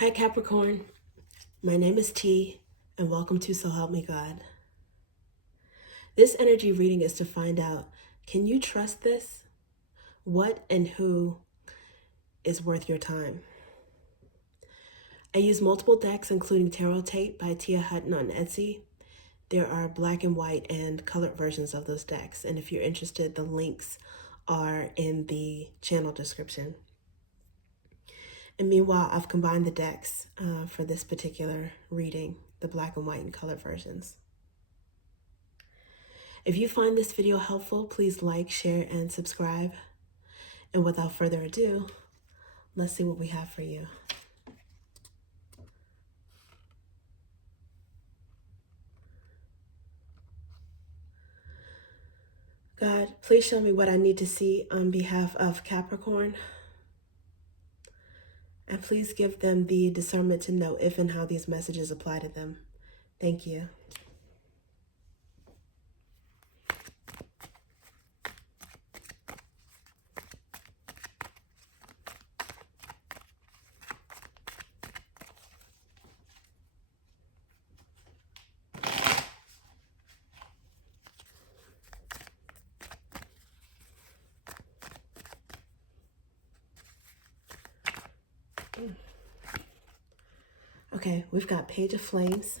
Hi Capricorn, my name is T and welcome to So Help Me God. This energy reading is to find out, can you trust this? What and who is worth your time? I use multiple decks including Tarot Tape by Tia Hutton on Etsy. There are black and white and colored versions of those decks, and if you're interested, the links are in the channel description. And meanwhile, I've combined the decks for this particular reading, the black and white and colored versions. If you find this video helpful, please like, share, and subscribe. And without further ado, let's see what we have for you. God, please show me what I need to see on behalf of Capricorn. And please give them the discernment to know if and how these messages apply to them. Thank you. Okay, we've got Page of Flames,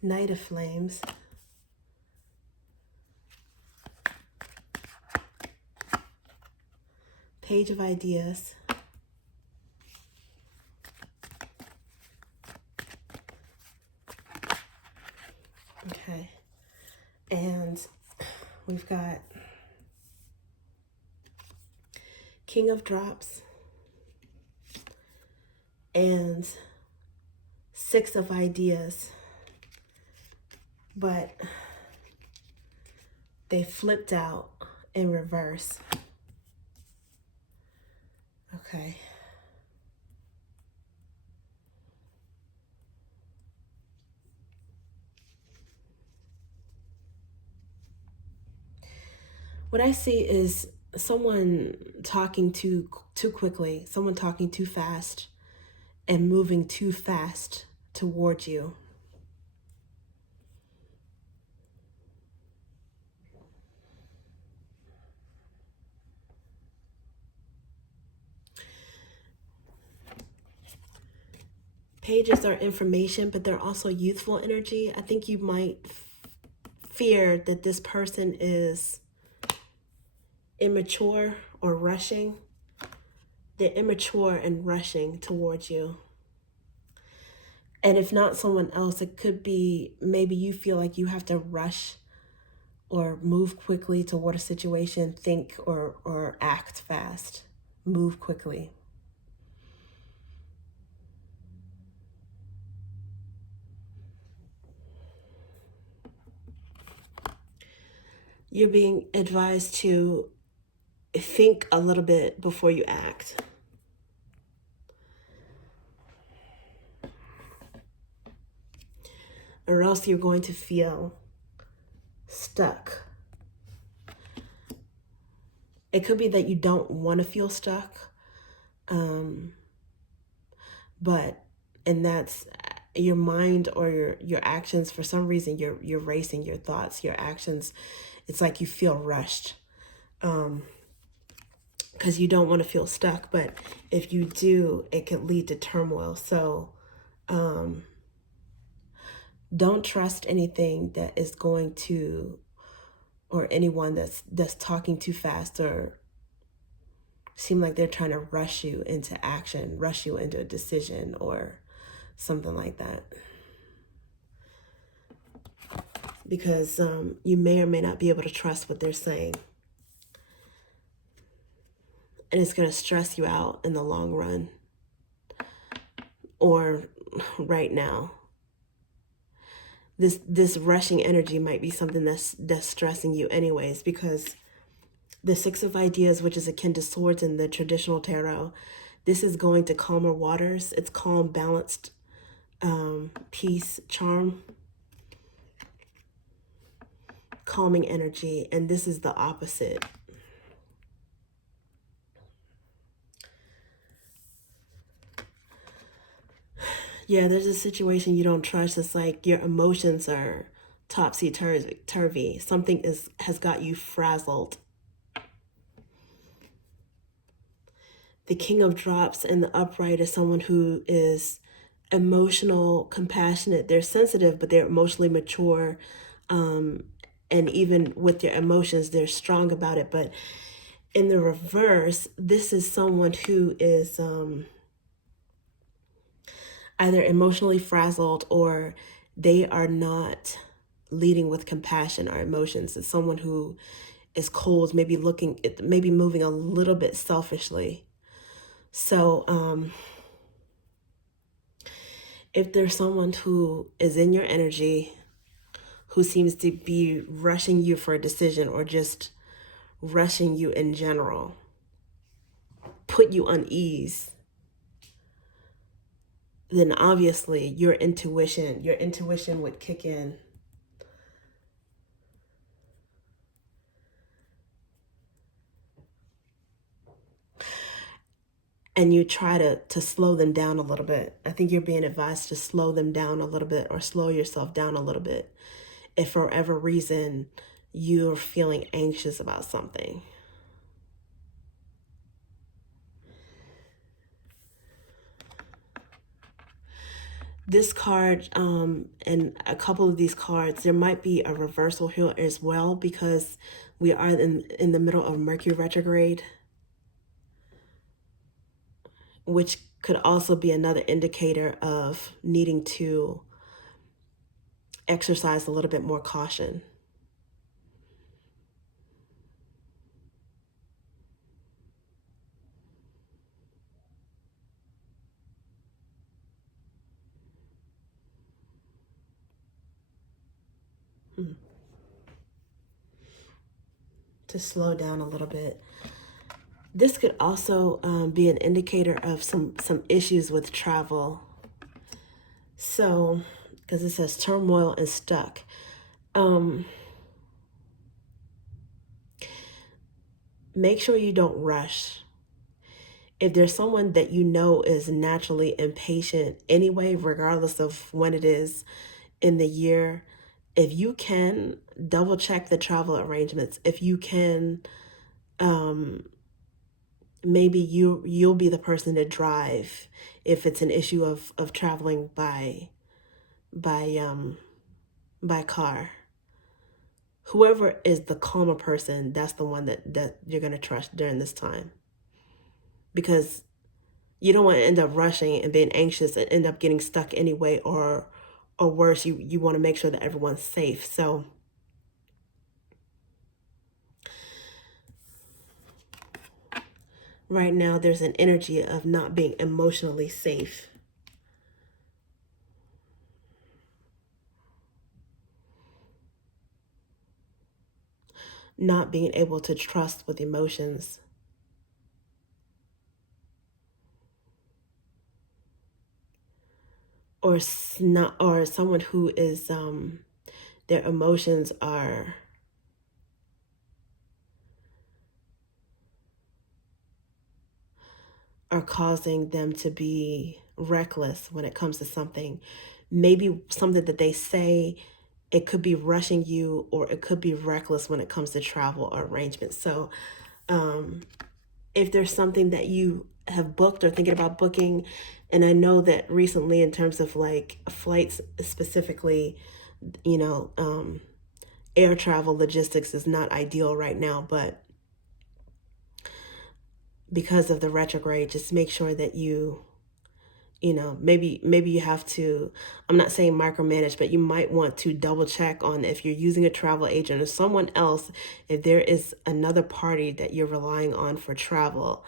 Knight of Flames, Page of Ideas, okay, and we've got King of Drops and Six of Ideas, but they flipped out in reverse. Okay. What I see is someone talking too quickly, someone talking too fast and moving too fast towards you. Pages are information, but they're also youthful energy. I think you might fear that this person is immature or rushing. They're immature and rushing towards you. And if not someone else, it could be maybe you feel like you have to rush or move quickly toward a situation, think or act fast, move quickly. You're being advised to think a little bit before you act. Or else you're going to feel stuck. It could be that you don't want to feel stuck, and that's your mind or your actions. For some reason, you're racing your thoughts, your actions. It's like you feel rushed because you don't want to feel stuck. But if you do, it could lead to turmoil. So don't trust anything that is going to, or anyone that's talking too fast or seem like they're trying to rush you into action, rush you into a decision or something like that. Because you may or may not be able to trust what they're saying. And it's going to stress you out in the long run or right now. This rushing energy might be something that's stressing you anyways, because the Six of Ideas, which is akin to swords in the traditional tarot, this is going to calmer waters. It's calm, balanced, peace, charm. calming energy, and this is the opposite. Yeah, there's a situation you don't trust. It's like your emotions are topsy-turvy. Something has got you frazzled. The King of Drops in the upright is someone who is emotional, compassionate. They're sensitive, but they're emotionally mature. And even with their emotions, they're strong about it. But in the reverse, this is someone who is either emotionally frazzled, or they are not leading with compassion or emotions. It's someone who is cold, maybe maybe moving a little bit selfishly. So if there's someone who is in your energy, who seems to be rushing you for a decision, or just rushing you in general, put you unease, then obviously your intuition would kick in. And you try to slow them down a little bit. I think you're being advised to slow them down a little bit, or slow yourself down a little bit, if for whatever reason you're feeling anxious about something. This card, and a couple of these cards, there might be a reversal here as well, because we are in the middle of Mercury retrograde, which could also be another indicator of needing to exercise a little bit more caution. To slow down a little bit. This could also be an indicator of some issues with travel. So, because it says turmoil and stuck. Make sure you don't rush. If there's someone that you know is naturally impatient anyway, regardless of when it is in the year, if you can, double check the travel arrangements. If you can, maybe you'll be the person to drive if it's an issue of traveling by car. Whoever is the calmer person, that's the one that you're going to trust during this time, because you don't want to end up rushing and being anxious and end up getting stuck anyway, or worse, you want to make sure that everyone's safe. So right now there's an energy of not being emotionally safe. Not being able to trust with emotions. Or not, or someone who is their emotions are causing them to be reckless when it comes to something. Maybe something that they say, it could be rushing you, or it could be reckless when it comes to travel or arrangements. So if there's something that you have booked or thinking about booking, and I know that recently in terms of like flights specifically, air travel logistics is not ideal right now, but because of the retrograde, just make sure that maybe you have to, I'm not saying micromanage, but you might want to double check on, if you're using a travel agent or someone else, if there is another party that you're relying on for travel,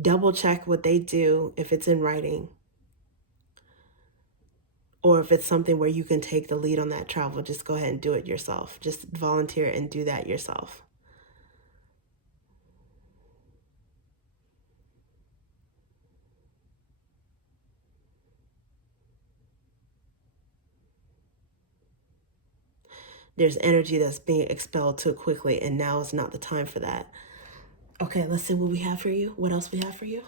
double check what they do, if it's in writing, or if it's something where you can take the lead on that travel. Just go ahead and do it yourself. Just volunteer and do that yourself. There's energy that's being expelled too quickly, and now is not the time for that. Okay, let's see what we have for you. What else we have for you?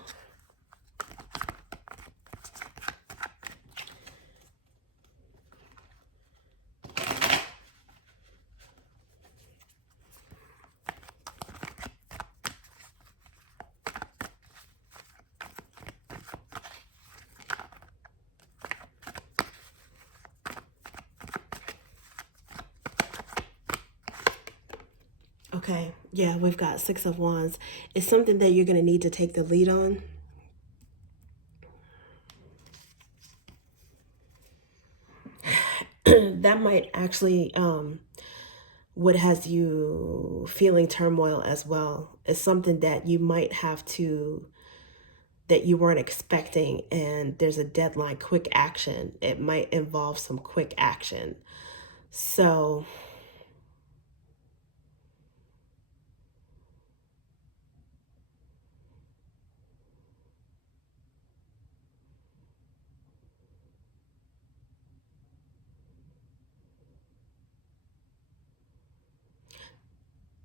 Okay, yeah, we've got Six of Wands. It's something that you're going to need to take the lead on. That might actually, what has you feeling turmoil as well, is something that you might have to, that you weren't expecting, and there's a deadline, quick action. It might involve some quick action. So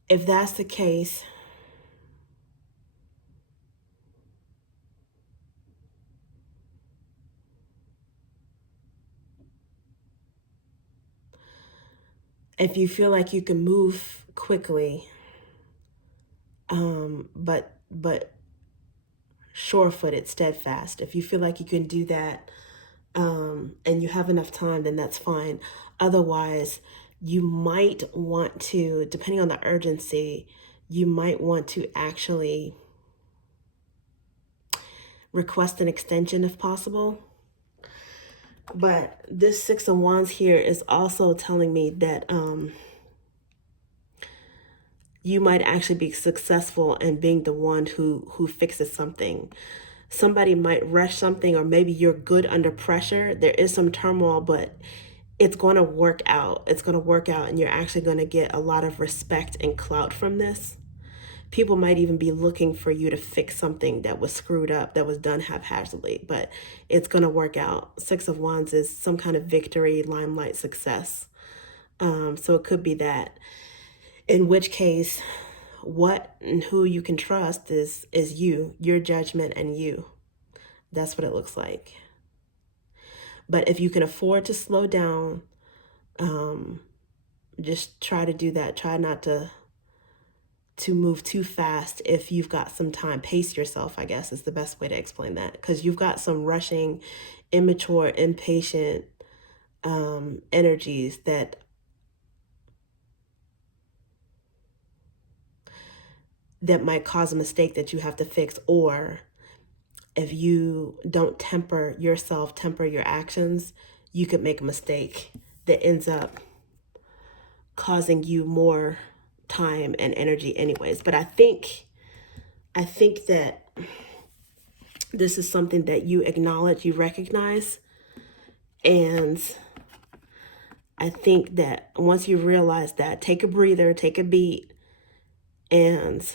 if that's the case, if you feel like you can move quickly, but sure-footed, steadfast, if you feel like you can do that, and you have enough time, then that's fine. Otherwise, you might want to, depending on the urgency, you might want to actually request an extension if possible. But this Six of Wands here is also telling me that you might actually be successful in being the one who fixes something. Somebody might rush something, or maybe you're good under pressure. There is some turmoil, but it's going to work out. It's going to work out, and you're actually going to get a lot of respect and clout from this. People might even be looking for you to fix something that was screwed up, that was done haphazardly, but it's going to work out. Six of Wands is some kind of victory, limelight, success. So it could be that. In which case, what and who you can trust is you, your judgment, and you. That's what it looks like. But if you can afford to slow down, just try to do that. Try not to move too fast. If you've got some time, pace yourself, I guess is the best way to explain that, because you've got some rushing, immature, impatient energies that might cause a mistake that you have to fix. Or if you don't temper yourself, temper your actions, you could make a mistake that ends up causing you more time and energy anyways. But I think that this is something that you acknowledge, you recognize, and I think that once you realize that, take a breather, take a beat, and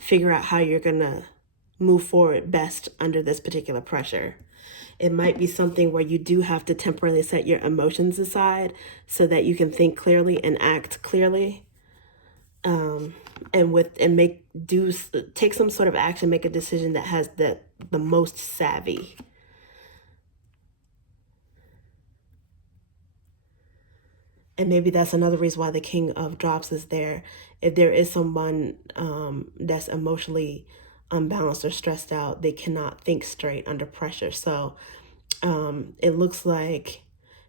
figure out how you're gonna move forward best under this particular pressure. It might be something where you do have to temporarily set your emotions aside so that you can think clearly and act clearly, and take some sort of action, make a decision that has the most savvy. And maybe that's another reason why the King of Drops is there. If there is someone that's emotionally unbalanced or stressed out, they cannot think straight under pressure. So it looks like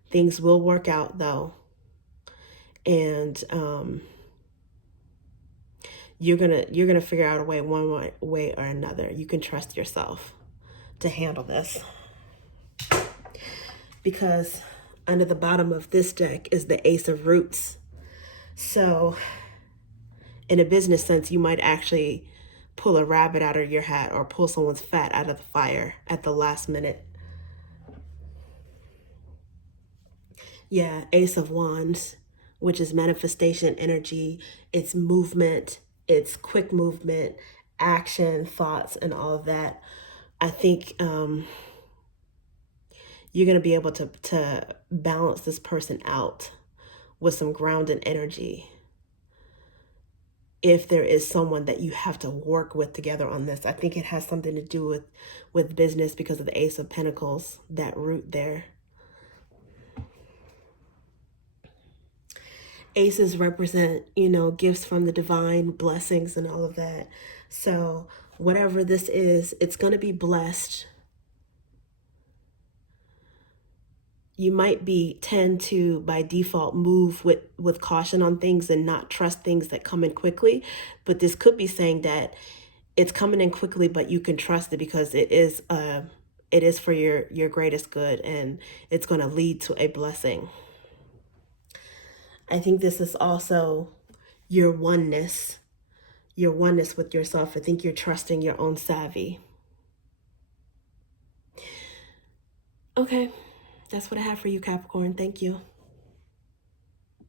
things will work out though. And you're gonna figure out a way, one way or another. You can trust yourself to handle this. Because under the bottom of this deck is the Ace of Roots. So in a business sense, you might actually pull a rabbit out of your hat or pull someone's fat out of the fire at the last minute. Yeah, Ace of Wands, which is manifestation energy. It's movement, it's quick movement, action, thoughts, and all of that. I think you're going to be able to balance this person out with some grounded energy. If there is someone that you have to work with together on this, I think it has something to do with business because of the Ace of Pentacles, that root there. Aces represent, gifts from the divine, blessings and all of that. So whatever this is, it's going to be blessed. You might tend to, by default, move with caution on things and not trust things that come in quickly. But this could be saying that it's coming in quickly, but you can trust it because it is for your greatest good, and it's going to lead to a blessing. I think this is also your oneness with yourself. I think you're trusting your own savvy. Okay, that's what I have for you, Capricorn. Thank you.